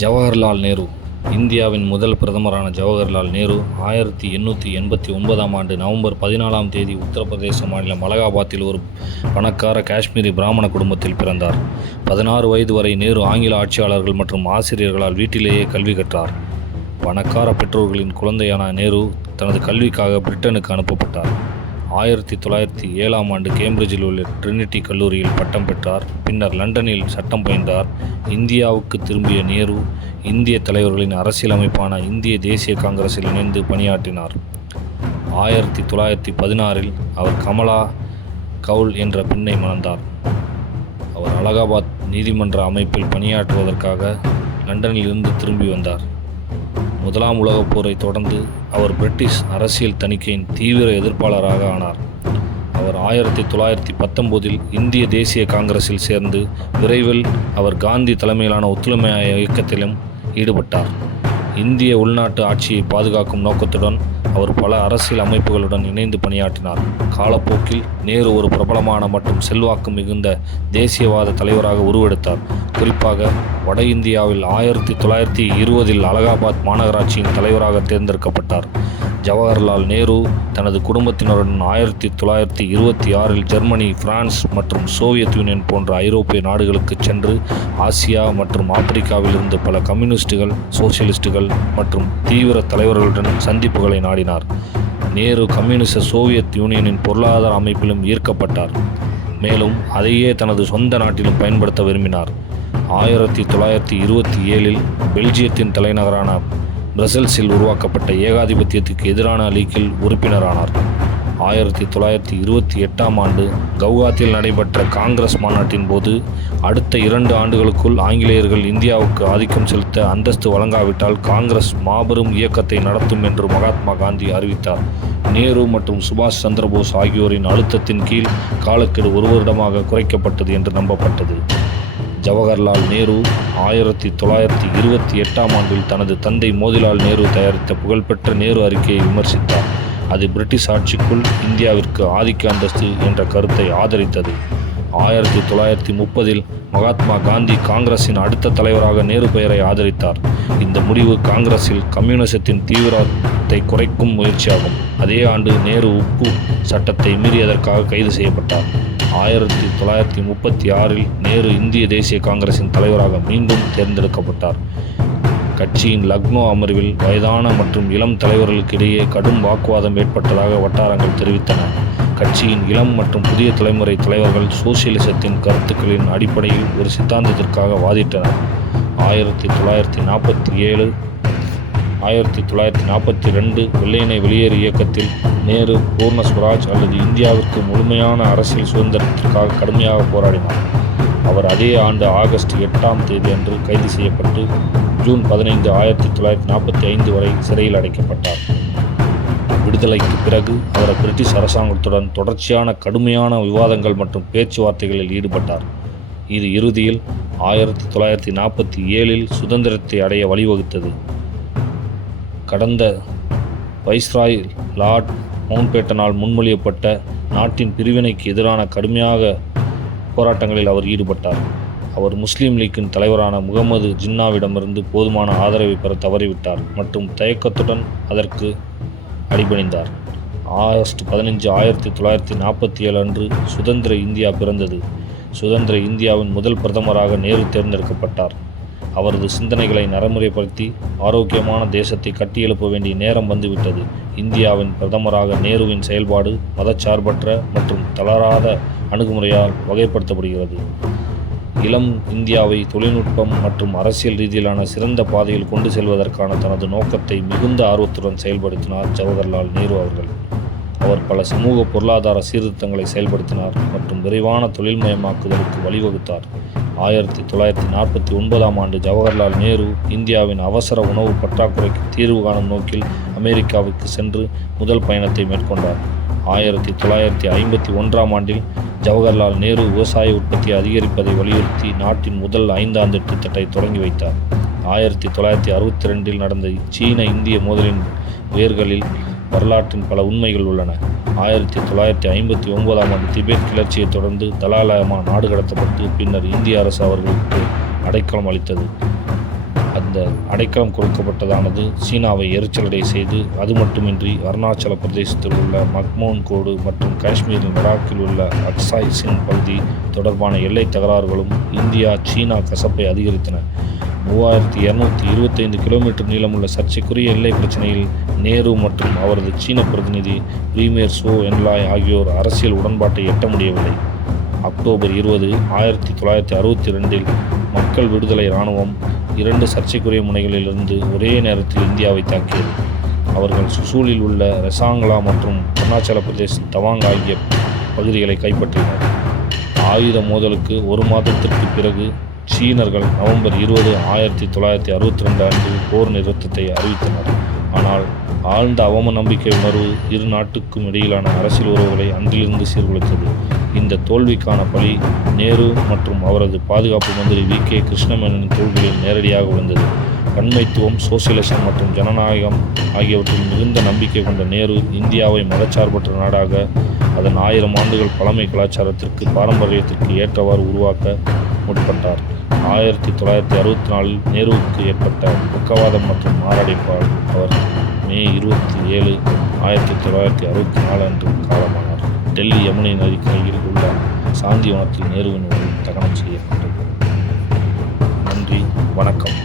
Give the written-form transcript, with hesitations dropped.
ஜவஹர்லால் நேரு. இந்தியாவின் முதல் பிரதமரான ஜவஹர்லால் நேரு 1889ஆம் ஆண்டு நவம்பர் 14ஆம் தேதி உத்தரப்பிரதேச மாநிலம் அலகாபாத்தில் ஒரு பணக்கார காஷ்மீரி பிராமண குடும்பத்தில் பிறந்தார். 16 வயது வரை நேரு ஆங்கில ஆட்சியாளர்கள் மற்றும் ஆசிரியர்களால் வீட்டிலேயே கல்வி கற்றார். பணக்கார பெற்றோர்களின் குழந்தையான நேரு தனது கல்விக்காக பிரிட்டனுக்கு அனுப்பப்பட்டார். 1907ஆம் ஆண்டு கேம்பிரிட்ஜில் உள்ள ட்ரினிட்டி கல்லூரியில் பட்டம் பெற்றார். பின்னர் லண்டனில் சட்டம் பயின்றார். இந்தியாவுக்கு திரும்பிய நேரு இந்திய தலைவர்களின் அரசியலமைப்பான இந்திய தேசிய காங்கிரஸில் இணைந்து பணியாற்றினார். 1916இல் அவர் கமலா கவுல் என்ற பெண்ணை மணந்தார். அவர் அலகாபாத் நீதிமன்ற அமைப்பில் பணியாற்றுவதற்காக லண்டனில் இருந்து திரும்பி வந்தார். முதலாம் உலகப் போரை தொடர்ந்து அவர் பிரிட்டிஷ் அரசியல் தணிக்கையின் தீவிர எதிர்ப்பாளராக ஆனார். அவர் 1919இல் இந்திய தேசிய காங்கிரஸில் சேர்ந்து விரைவில் அவர் காந்தி தலைமையிலான ஒத்துழைமை இயக்கத்திலும் ஈடுபட்டார். இந்திய உள்நாட்டு ஆட்சியை பாதுகாக்கும் நோக்கத்துடன் அவர் பல அரசியல் அமைப்புகளுடன் இணைந்து பணியாற்றினார். காலப்போக்கில் நேரு ஒரு பிரபலமான மற்றும் செல்வாக்கு மிகுந்த தேசியவாத தலைவராக உருவெடுத்தார். குறிப்பாக வட இந்தியாவில் 1920இல் அலகாபாத் மாநகராட்சியின் தலைவராக தேர்ந்தெடுக்கப்பட்டார். ஜவஹர்லால் நேரு தனது குடும்பத்தினருடன் 1926இல் ஜெர்மனி, பிரான்ஸ் மற்றும் சோவியத் யூனியன் போன்ற ஐரோப்பிய நாடுகளுக்கு சென்று ஆசியா மற்றும் ஆப்பிரிக்காவில் இருந்து பல கம்யூனிஸ்டுகள், சோசியலிஸ்டுகள் மற்றும் தீவிர தலைவர்களுடன் சந்திப்புகளை நாடினார். நேரு கம்யூனிச சோவியத் யூனியனின் பொருளாதார அமைப்பிலும் ஈர்க்கப்பட்டார். மேலும் அதையே தனது சொந்த நாட்டிலும் பயன்படுத்த விரும்பினார். 1927இல் பெல்ஜியத்தின் தலைநகரான பிரசல்ஸில் உருவாக்கப்பட்ட ஏகாதிபத்தியத்துக்கு எதிரான லீக்கில் உறுப்பினரானார். 1928ஆம் ஆண்டு கவுகாத்தியில் நடைபெற்ற காங்கிரஸ் மாநாட்டின் போது அடுத்த 2 ஆண்டுகளுக்குள் ஆங்கிலேயர்கள் இந்தியாவுக்கு ஆதிக்கம் செலுத்த அந்தஸ்து வழங்காவிட்டால் காங்கிரஸ் மாபெரும் இயக்கத்தை நடத்தும் என்று மகாத்மா காந்தி அறிவித்தார். நேரு மற்றும் சுபாஷ் சந்திரபோஸ் ஆகியோரின் அழுத்தத்தின் கீழ் காலக்கெடு 1 வருடமாக குறைக்கப்பட்டது என்று நம்பப்பட்டது. ஜவஹர்லால் நேரு 1928ஆம் ஆண்டில் தனது தந்தை மோதிலால் நேரு தயாரித்த புகழ்பெற்ற நேரு அறிக்கையை விமர்சித்தார். அது பிரிட்டிஷ் ஆட்சிக்குள் இந்தியாவிற்கு ஆதிக்க அந்தஸ்து என்ற கருத்தை ஆதரித்தது. 1930இல் மகாத்மா காந்தி காங்கிரஸின் அடுத்த தலைவராக நேரு பெயரை ஆதரித்தார். இந்த முடிவு காங்கிரஸில் கம்யூனிசத்தின் தீவிரத்தை குறைக்கும் முயற்சியாகும். அதே ஆண்டு நேரு உப்பு சட்டத்தை மீறியதற்காக கைது செய்யப்பட்டார். 1936இல் நேரு இந்திய தேசிய காங்கிரஸின் தலைவராக மீண்டும் தேர்ந்தெடுக்கப்பட்டார். கட்சியின் லக்னோ அமர்வில் வயதான மற்றும் இளம் தலைவர்களுக்கு இடையே கடும் வாக்குவாதம் ஏற்பட்டதாக வட்டாரங்கள் தெரிவித்தன. கட்சியின் இளம் மற்றும் புதிய தலைமுறை தலைவர்கள் சோசியலிசத்தின் கருத்துக்களின் அடிப்படையில் ஒரு சித்தாந்தத்திற்காக வாதிட்டனர். 1942 வெள்ளையனை வெளியேறு இயக்கத்தில் நேரு பூர்ண ஸ்வராஜ் அல்லது இந்தியாவிற்கு முழுமையான அரசியல் சுதந்திரத்திற்காக கடுமையாக போராடினார். அவர் அதே ஆண்டு ஆகஸ்ட் 8ஆம் தேதி அன்று கைது செய்யப்பட்டு ஜூன் 15, 1945 வரை சிறையில் அடைக்கப்பட்டார். விடுதலைக்கு பிறகு அவர் பிரிட்டிஷ் அரசாங்கத்துடன் தொடர்ச்சியான கடுமையான விவாதங்கள் மற்றும் பேச்சுவார்த்தைகளில் ஈடுபட்டார். இது இறுதியில் 1947இல் சுதந்திரத்தை அடைய வழிவகுத்தது. கடந்த வைஸ்ராய் லார்ட் மவுண்ட்பேட்டனால் முன்மொழியப்பட்ட நாட்டின் பிரிவினைக்கு எதிரான கடுமையாக போராட்டங்களில் அவர் ஈடுபட்டார். அவர் முஸ்லீம் லீக்கின் தலைவரான முகமது ஜின்னாவிடமிருந்து போதுமான ஆதரவை பெற தவறிவிட்டார் மற்றும் தயக்கத்துடன் அதற்கு அடிபணிந்தார். ஆகஸ்ட் 15, 1947 அன்று சுதந்திர இந்தியா பிறந்தது. சுதந்திர இந்தியாவின் முதல் பிரதமராக நேரு தேர்ந்தெடுக்கப்பட்டார். அவரது சிந்தனைகளை நடைமுறைப்படுத்தி ஆரோக்கியமான தேசத்தை கட்டியெழுப்ப வேண்டிய நேரம் வந்துவிட்டது. இந்தியாவின் பிரதமராக நேருவின் செயல்பாடு மதச்சார்பற்ற மற்றும் தளராத அணுகுமுறையால் வகைப்படுத்தப்படுகிறது. இளம் இந்தியாவை தொழில்நுட்பம் மற்றும் அரசியல் ரீதியிலான சிறந்த பாதையில் கொண்டு செல்வதற்கான தனது நோக்கத்தை மிகுந்த ஆர்வத்துடன் செயல்படுத்தினார் ஜவஹர்லால் நேரு அவர்கள். அவர் பல சமூக பொருளாதார சீர்திருத்தங்களை செயல்படுத்தினார் மற்றும் விரைவான தொழில்மயமாக்குதலுக்கு வழிவகுத்தார். 1949ஆம் ஆண்டு ஜவஹர்லால் நேரு இந்தியாவின் அவசர உணவு பற்றாக்குறைக்கு தீர்வு காணும் நோக்கில் அமெரிக்காவுக்கு சென்று முதல் பயணத்தை மேற்கொண்டார். 1951ஆம் ஆண்டில் ஜவஹர்லால் நேரு விவசாய உற்பத்தியை அதிகரிப்பதை வலியுறுத்தி நாட்டின் முதல் 5 ஆண்டு திட்டத்தை தொடங்கி வைத்தார். 1962இல் நடந்த சீன இந்திய மோதலின் வேர்களில் வரலாற்றின் பல உண்மைகள் உள்ளன. 1959ஆம் ஆண்டு திபெத் கிளர்ச்சியை தொடர்ந்து தலாய் லாமா நாடு கடத்தப்பட்டு பின்னர் இந்திய அரசு அவர்களுக்கு அடைக்கலம் அளித்தது. இந்த அடைக்கலம் கொடுக்கப்பட்டதானது சீனாவை எரிச்சலடை செய்து, அது மட்டுமின்றி அருணாச்சல பிரதேசத்தில் உள்ள மக்மோன் கோடு மற்றும் காஷ்மீரின் லடாக்கில் உள்ள அக்சாய் சின் பகுதி தொடர்பான எல்லை தகராறுகளும் இந்தியா சீனா கசப்பை அதிகரித்தன. 3225 கிலோமீட்டர் நீளமுள்ள சர்ச்சைக்குரிய எல்லை பிரச்சினையில் நேரு மற்றும் அவரது சீன பிரதிநிதி பிரீமியர் சோ என்லாய் ஆகியோர் அரசியல் உடன்பாட்டை எட்ட முடியவில்லை. அக்டோபர் 20, 1962 மக்கள் விடுதலை இராணுவம் 2 சர்ச்சைக்குரிய முனைகளிலிருந்து ஒரே நேரத்தில் இந்தியாவை தாக்கியது. அவர்கள் சுசூலில் உள்ள ரெசாங்லா மற்றும் அருணாச்சல பிரதேச தவாங் ஆகிய பகுதிகளை கைப்பற்றினர். ஆயுத மோதலுக்கு ஒரு மாதத்திற்கு பிறகு சீனர்கள் நவம்பர் 20, 1962 அன்று போர் நிறுத்தத்தை அறிவித்தனர். ஆனால் ஆழ்ந்த அவநம்பிக்கை உணர்வு இரு நாட்டுக்கும் இடையிலான அரசியல் உறவுகளை அன்றிலிருந்து சீர்குலைத்தது. இந்த தோல்விக்கான பழி நேரு மற்றும் அவரது பாதுகாப்பு மந்திரி வி.கே. கிருஷ்ணமேனனின் தோள்களில் நேரடியாக விழுந்தது. பன்மைத்துவம், சோசியலிசம் மற்றும் ஜனநாயகம் ஆகியவற்றில் மிகுந்த நம்பிக்கை கொண்ட நேரு இந்தியாவை மதச்சார்பற்ற நாடாக அதன் 1000 ஆண்டுகள் பழமை கலாச்சாரத்திற்கு பாரம்பரியத்திற்கு ஏற்றவாறு உருவாக்க முற்பட்டார். 1964 நேருவுக்கு ஏற்பட்ட பக்கவாதம் மற்றும் மாரடைப்பால் அவர் மே 27, 1964 அன்று காலமானார். டெல்லி யமுனை நதிக்கரையில் உள்ள சாந்திவனத்தில் நேருவின் உடல் தகனம் செய்யப்பட்டது. நன்றி, வணக்கம்.